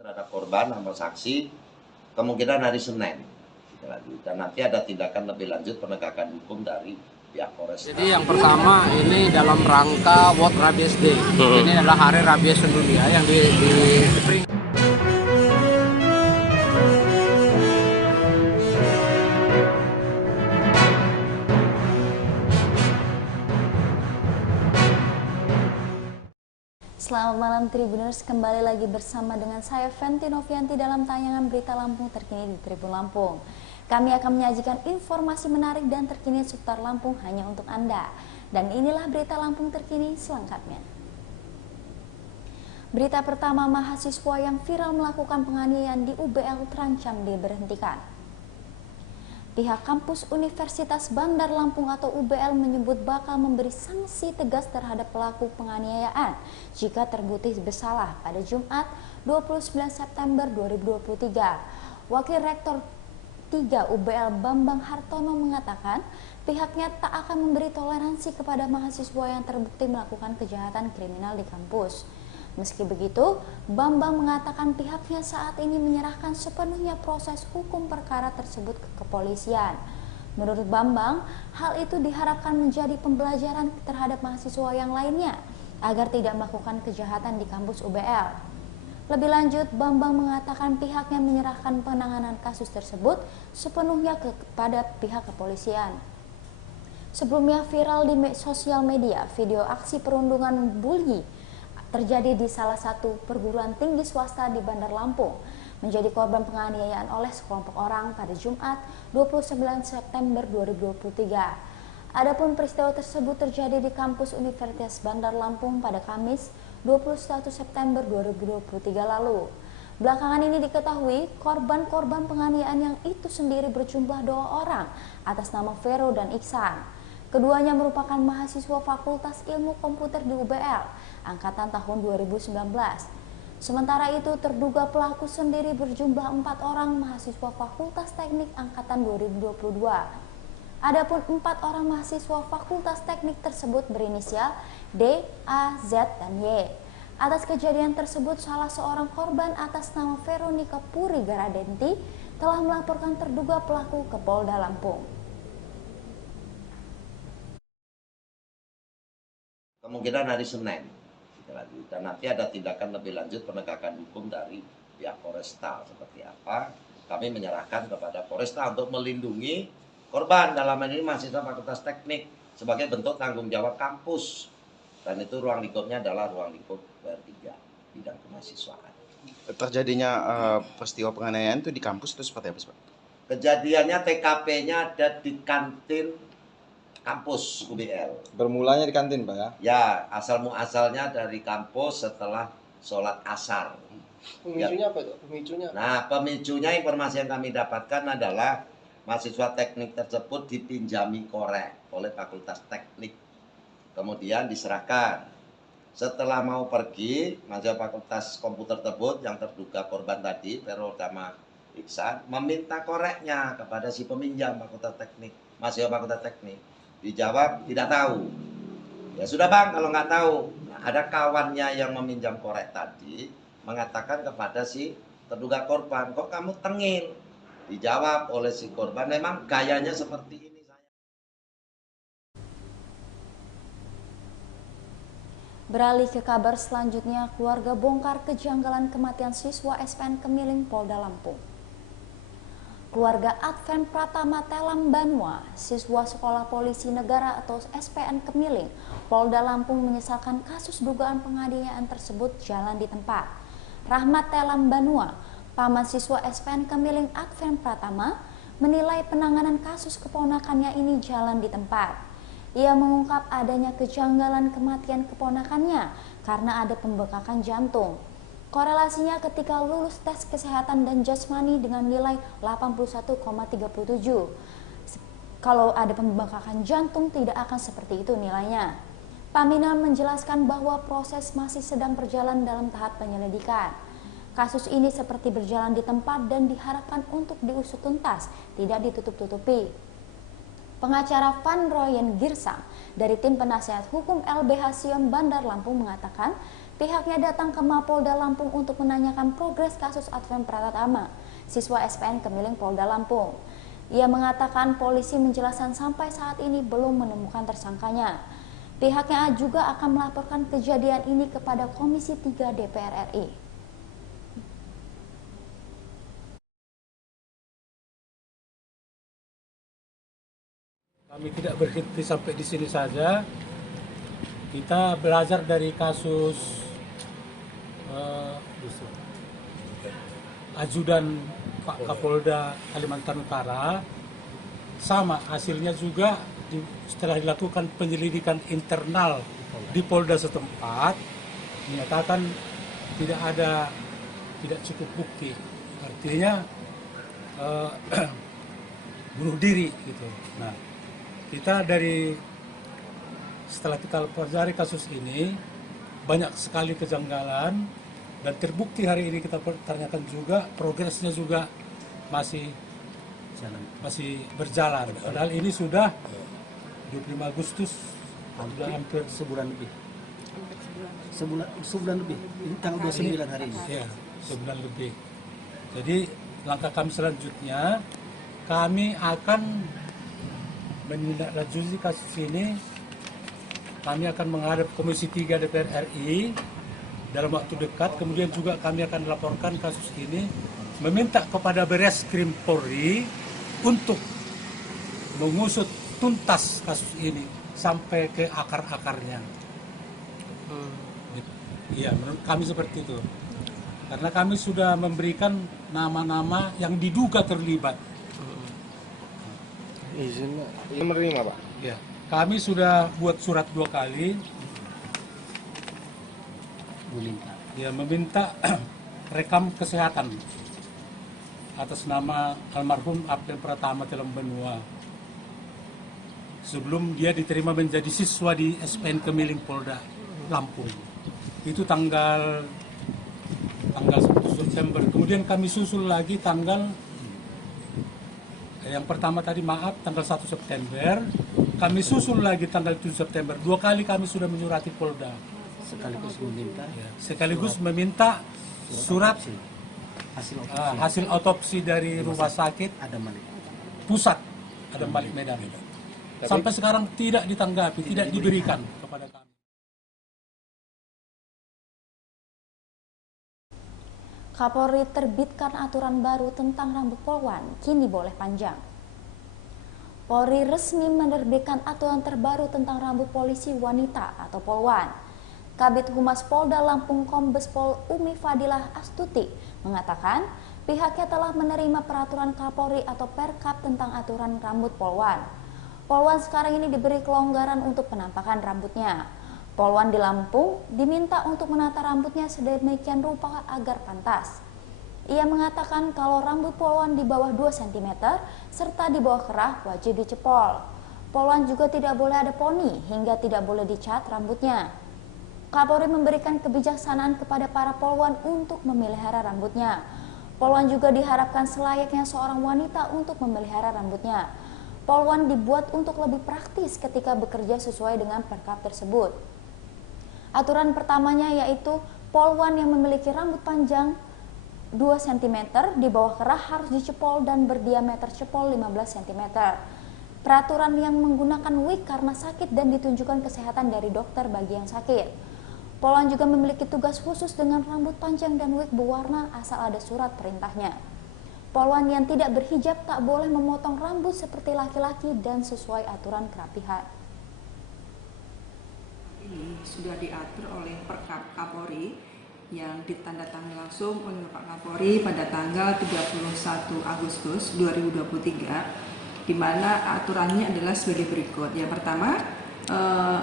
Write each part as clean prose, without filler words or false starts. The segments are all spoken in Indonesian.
terhadap korban sama saksi kemungkinan hari Senin. Dan nanti ada tindakan lebih lanjut penegakan hukum dari pihak Polres. Jadi yang pertama ini dalam rangka World Rabies Day. Ini adalah hari rabies sedunia yang di Selamat malam Tribuners, kembali lagi bersama dengan saya Fenty Novianti dalam tayangan berita Lampung terkini di Tribun Lampung. Kami akan menyajikan informasi menarik dan terkini seputar Lampung hanya untuk Anda. Dan inilah berita Lampung terkini selengkapnya. Berita pertama, mahasiswa yang viral melakukan penganiayaan di UBL terancam diberhentikan. Pihak kampus Universitas Bandar Lampung atau UBL menyebut bakal memberi sanksi tegas terhadap pelaku penganiayaan jika terbukti bersalah pada Jumat 29 September 2023. Wakil Rektor 3 UBL Bambang Hartono mengatakan pihaknya tak akan memberi toleransi kepada mahasiswa yang terbukti melakukan kejahatan kriminal di kampus. Meski begitu, Bambang mengatakan pihaknya saat ini menyerahkan sepenuhnya proses hukum perkara tersebut ke kepolisian. Menurut Bambang, hal itu diharapkan menjadi pembelajaran terhadap mahasiswa yang lainnya agar tidak melakukan kejahatan di kampus UBL. Lebih lanjut, Bambang mengatakan pihaknya menyerahkan penanganan kasus tersebut sepenuhnya kepada pihak kepolisian. Sebelumnya viral di sosial media video aksi perundungan bully terjadi di salah satu perguruan tinggi swasta di Bandar Lampung, menjadi korban penganiayaan oleh sekelompok orang pada Jumat 29 September 2023. Adapun peristiwa tersebut terjadi di kampus Universitas Bandar Lampung pada Kamis 21 September 2023 lalu. Belakangan ini diketahui korban-korban penganiayaan yang itu sendiri berjumlah 2 orang atas nama Vero dan Iksan. Keduanya merupakan mahasiswa Fakultas Ilmu Komputer di UBL, angkatan tahun 2019. Sementara itu, terduga pelaku sendiri berjumlah 4 orang mahasiswa Fakultas Teknik angkatan 2022. Adapun 4 orang mahasiswa Fakultas Teknik tersebut berinisial D, A, Z, dan Y. Atas kejadian tersebut, salah seorang korban atas nama Veronica Puri Garadenti telah melaporkan terduga pelaku ke Polda Lampung. Kemungkinan hari Senin. Dan nanti ada tindakan lebih lanjut penegakan hukum dari pihak Polresta seperti apa. Kami menyerahkan kepada Polresta untuk melindungi korban, dalam hal ini mahasiswa Fakultas Teknik, sebagai bentuk tanggung jawab kampus. Dan itu ruang lingkupnya adalah ruang lingkup UR3, bidang kemahasiswaan. Terjadinya peristiwa penganiayaan itu di kampus itu seperti apa, Pak? Kejadiannya TKP-nya ada di kantin kampus UBL. Bermulanya di kantin, Pak ya? Ya, asal-muasalnya dari kampus setelah sholat asar. Pemicunya apa itu? Pemicunya? Nah, pemicunya informasi yang kami dapatkan adalah mahasiswa teknik tersebut dipinjami korek oleh Fakultas Teknik. Kemudian diserahkan. Setelah mau pergi, mahasiswa Fakultas Komputer tersebut yang terduga korban tadi, Vero sama Iksan, meminta koreknya kepada si peminjam Fakultas Teknik, mahasiswa Fakultas Teknik. Dijawab tidak tahu. Ya sudah Bang, kalau nggak tahu. Nah, ada kawannya yang meminjam korek tadi mengatakan kepada si terduga korban, kok kamu tengil? Dijawab oleh si korban, memang gayanya seperti ini. Beralih ke kabar selanjutnya, keluarga bongkar kejanggalan kematian siswa SPN Kemiling Polda Lampung. Keluarga Adven Pratama Telam Banua, siswa Sekolah Polisi Negara atau SPN Kemiling, Polda Lampung menyesalkan kasus dugaan penganiayaan tersebut jalan di tempat. Rahmat Telam Banua, paman siswa SPN Kemiling Adven Pratama, menilai penanganan kasus keponakannya ini jalan di tempat. Ia mengungkap adanya kejanggalan kematian keponakannya karena ada pembekakan jantung. Korelasinya ketika lulus tes kesehatan dan jasmani dengan nilai 81,37. Kalau ada pembengkakan jantung tidak akan seperti itu nilainya. Pamina menjelaskan bahwa proses masih sedang berjalan dalam tahap penyelidikan. Kasus ini seperti berjalan di tempat dan diharapkan untuk diusut tuntas, tidak ditutup-tutupi. Pengacara Van Royen Girsang dari tim penasehat hukum LBH Sion Bandar Lampung mengatakan Pihaknya datang ke Mapolda Lampung untuk menanyakan progres kasus Adven Pratama, siswa SPN Kemiling Polda Lampung. Ia mengatakan polisi menjelaskan sampai saat ini belum menemukan tersangkanya. Pihaknya juga akan melaporkan kejadian ini kepada Komisi 3 DPR RI. Kami tidak berhenti sampai di sini saja. Kita belajar dari kasus ajudan Pak Kapolda Kalimantan Utara. Sama hasilnya juga setelah dilakukan penyelidikan internal di Polda setempat, menyatakan tidak cukup bukti. Artinya bunuh diri gitu. Nah, kita setelah kita pelajari kasus ini, banyak sekali kejanggalan dan terbukti hari ini kita tanyakan juga progresnya juga masih berjalan. Padahal ini sudah 25 Agustus, sudah hampir sebulan lebih. Sebulan lebih. Ini tanggal 29 hari ini. Ya, sebulan lebih. Jadi langkah kami selanjutnya, kami akan menindaklanjuti kasus ini. Kami akan menghadap Komisi 3 DPR RI dalam waktu dekat. Kemudian juga kami akan laporkan kasus ini, meminta kepada Bareskrim Polri untuk mengusut tuntas kasus ini sampai ke akar-akarnya. Iya, menurut kami seperti itu. Karena kami sudah memberikan nama-nama yang diduga terlibat. Izin menerima, Pak. Ya, kami sudah buat surat 2 kali. Meminta rekam kesehatan atas nama almarhum Adven Pratama Telam Benua sebelum dia diterima menjadi siswa di SPN Kemiling Polda Lampung. Itu tanggal 1 September. Kemudian kami susul lagi yang pertama tadi tanggal 1 September. Kami susul lagi tanggal 7 September. 2 kali kami sudah menyurati Polda. Sekaligus meminta surat hasil otopsi dari rumah sakit pusat Adam Malik Medan. Sampai sekarang tidak ditanggapi, tidak diberikan kepada kami. Kapolri terbitkan aturan baru tentang rambut polwan, kini boleh panjang. Polri resmi menerbitkan aturan terbaru tentang rambut polisi wanita atau polwan. Kabid Humas Polda Lampung Kombes Pol Umi Fadilah Astuti mengatakan pihaknya telah menerima peraturan Kapolri atau Perkap tentang aturan rambut polwan. Polwan sekarang ini diberi kelonggaran untuk penampakan rambutnya. Polwan di Lampung diminta untuk menata rambutnya sedemikian rupa agar pantas. Ia mengatakan kalau rambut polwan di bawah 2 cm serta di bawah kerah wajib dicepol. Polwan juga tidak boleh ada poni hingga tidak boleh dicat rambutnya. Kapolri memberikan kebijaksanaan kepada para polwan untuk memelihara rambutnya. Polwan juga diharapkan selayaknya seorang wanita untuk memelihara rambutnya. Polwan dibuat untuk lebih praktis ketika bekerja sesuai dengan perkap tersebut. Aturan pertamanya yaitu polwan yang memiliki rambut panjang 2 cm di bawah kerah harus dicepol dan berdiameter cepol 15 cm. Peraturan yang menggunakan wig karena sakit dan ditunjukkan kesehatan dari dokter bagi yang sakit. Polwan juga memiliki tugas khusus dengan rambut panjang dan wig berwarna asal ada surat perintahnya. Polwan yang tidak berhijab tak boleh memotong rambut seperti laki-laki dan sesuai aturan kerapihan. Ini sudah diatur oleh Perkap Kapolri yang ditandatangani langsung oleh Pak Kapolri pada tanggal 31 Agustus 2023, di mana aturannya adalah sebagai berikut. Yang pertama,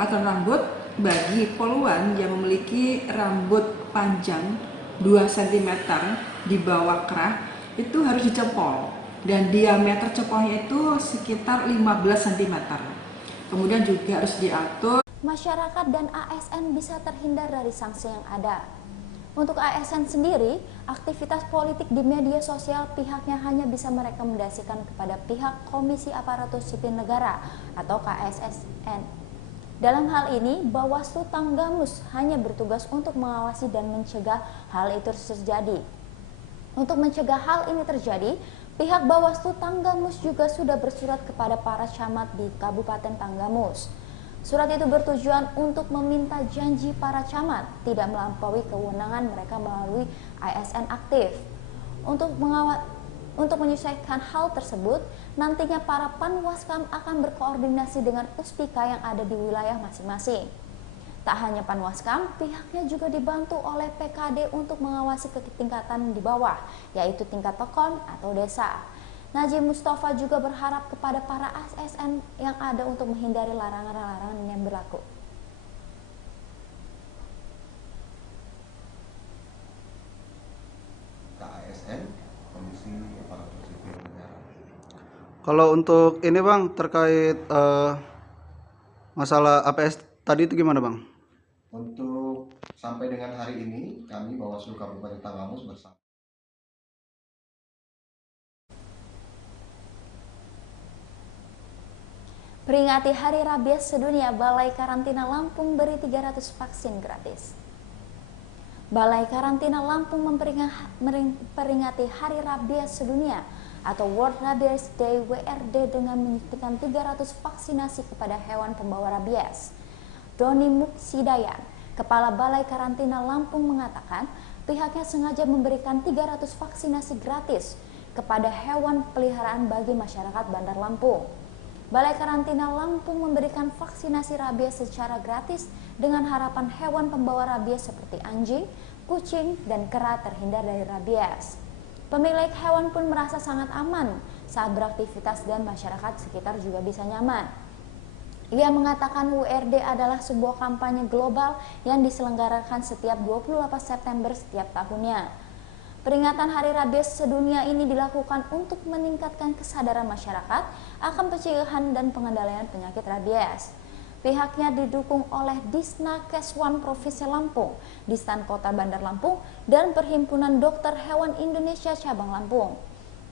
aturan rambut bagi polwan yang memiliki rambut panjang 2 cm di bawah kerah itu harus dicepol dan diameter cepolnya itu sekitar 15 cm. Kemudian juga harus diatur masyarakat dan ASN bisa terhindar dari sanksi yang ada. Untuk ASN sendiri, aktivitas politik di media sosial pihaknya hanya bisa merekomendasikan kepada pihak Komisi Aparatur Sipil Negara atau KSSN. Dalam hal ini, Bawaslu Tanggamus hanya bertugas untuk mengawasi dan mencegah hal itu terjadi. Untuk mencegah hal ini terjadi, pihak Bawaslu Tanggamus juga sudah bersurat kepada para camat di Kabupaten Tanggamus. Surat itu bertujuan untuk meminta janji para camat tidak melampaui kewenangan mereka melalui ASN aktif. Untuk menyelesaikan hal tersebut, nantinya para Panwaskam akan berkoordinasi dengan Puspika yang ada di wilayah masing-masing. Tak hanya Panwaskam, pihaknya juga dibantu oleh PKD untuk mengawasi ke tingkatan di bawah, yaitu tingkat Tekon atau desa. Najib Mustafa juga berharap kepada para ASN yang ada untuk menghindari larangan-larangan yang berlaku. KASN, Komisi Aparatur Sipil Negara. Kalau untuk ini Bang, terkait masalah APS tadi itu gimana Bang? Untuk sampai dengan hari ini, kami Bawaslu Kabupaten Tanggamus bersama Peringati Hari Rabies Sedunia, Balai Karantina Lampung beri 300 vaksin gratis. Balai Karantina Lampung memperingati Hari Rabies Sedunia atau World Rabies Day WRD dengan menyuntikkan 300 vaksinasi kepada hewan pembawa rabies. Doni Muksidayan, Kepala Balai Karantina Lampung mengatakan pihaknya sengaja memberikan 300 vaksinasi gratis kepada hewan peliharaan bagi masyarakat Bandar Lampung. Balai Karantina Lampung memberikan vaksinasi rabies secara gratis dengan harapan hewan pembawa rabies seperti anjing, kucing, dan kera terhindar dari rabies. Pemilik hewan pun merasa sangat aman saat beraktivitas dan masyarakat sekitar juga bisa nyaman. Ia mengatakan WRD adalah sebuah kampanye global yang diselenggarakan setiap 28 September setiap tahunnya. Peringatan Hari Rabies Sedunia ini dilakukan untuk meningkatkan kesadaran masyarakat akan pencegahan dan pengendalian penyakit rabies. Pihaknya didukung oleh Disnakeswan Provinsi Lampung, Distan Kota Bandar Lampung, dan Perhimpunan Dokter Hewan Indonesia Cabang Lampung.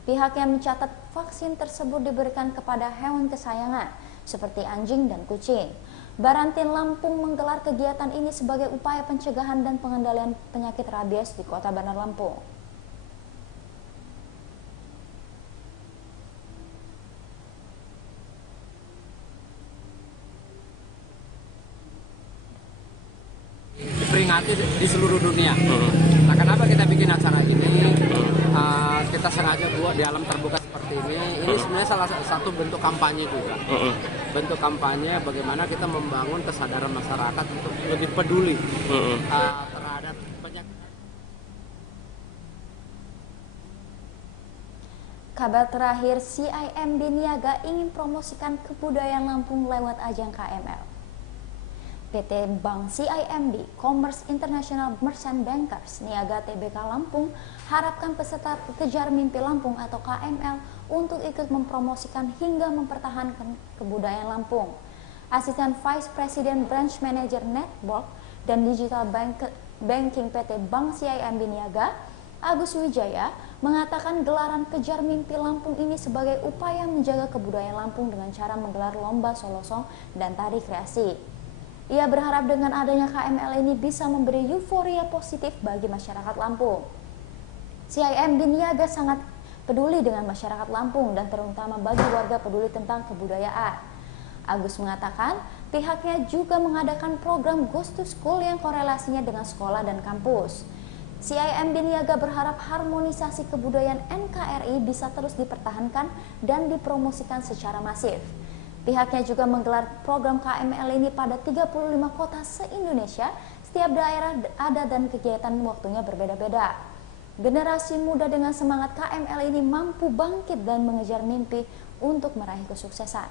Pihaknya mencatat vaksin tersebut diberikan kepada hewan kesayangan seperti anjing dan kucing. Barantin Lampung menggelar kegiatan ini sebagai upaya pencegahan dan pengendalian penyakit rabies di Kota Bandar Lampung. Diperingati di seluruh dunia. Nah, kenapa kita bikin acara ini? Kita sengaja buat di alam terbuka seperti ini. Ini sebenarnya salah satu bentuk kampanye juga. Bentuk kampanye bagaimana kita membangun kesadaran masyarakat untuk lebih peduli terhadap penyakit. Kabar terakhir, CIMB Niaga ingin promosikan kebudayaan Lampung lewat ajang KML. PT Bank CIMB Commerce International Merchant Bankers Niaga Tbk Lampung harapkan peserta Kejar Mimpi Lampung atau KML untuk ikut mempromosikan hingga mempertahankan kebudayaan Lampung. Asisten Vice President Branch Manager Network dan Digital Banking PT Bank CIMB Niaga Agus Wijaya mengatakan gelaran Kejar Mimpi Lampung ini sebagai upaya menjaga kebudayaan Lampung dengan cara menggelar lomba solosong dan tari kreasi. Ia berharap dengan adanya KML ini bisa memberi euforia positif bagi masyarakat Lampung. CIMB Niaga sangat peduli dengan masyarakat Lampung dan terutama bagi warga peduli tentang kebudayaan. Agus mengatakan pihaknya juga mengadakan program Ghost to School yang korelasinya dengan sekolah dan kampus. CIMB Niaga berharap harmonisasi kebudayaan NKRI bisa terus dipertahankan dan dipromosikan secara masif. Pihaknya juga menggelar program KML ini pada 35 kota se-Indonesia. Setiap daerah ada dan kegiatan waktunya berbeda-beda. Generasi muda dengan semangat KML ini mampu bangkit dan mengejar mimpi untuk meraih kesuksesan.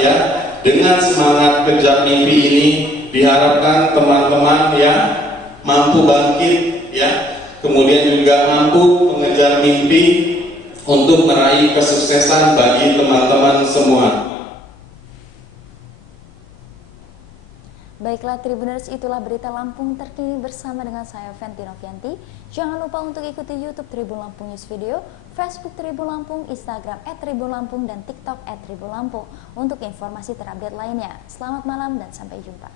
Ya, dengan semangat kejar mimpi ini diharapkan teman-teman ya mampu bangkit ya, kemudian juga mampu mengejar mimpi untuk meraih kesuksesan bagi teman-teman semua. Baiklah Tribuners, itulah berita Lampung terkini bersama dengan saya Fenty Novianti. Jangan lupa untuk ikuti YouTube Tribun Lampung News Video, Facebook Tribun Lampung, Instagram @tribunlampung dan TikTok @tribunlampung untuk informasi terupdate lainnya. Selamat malam dan sampai jumpa.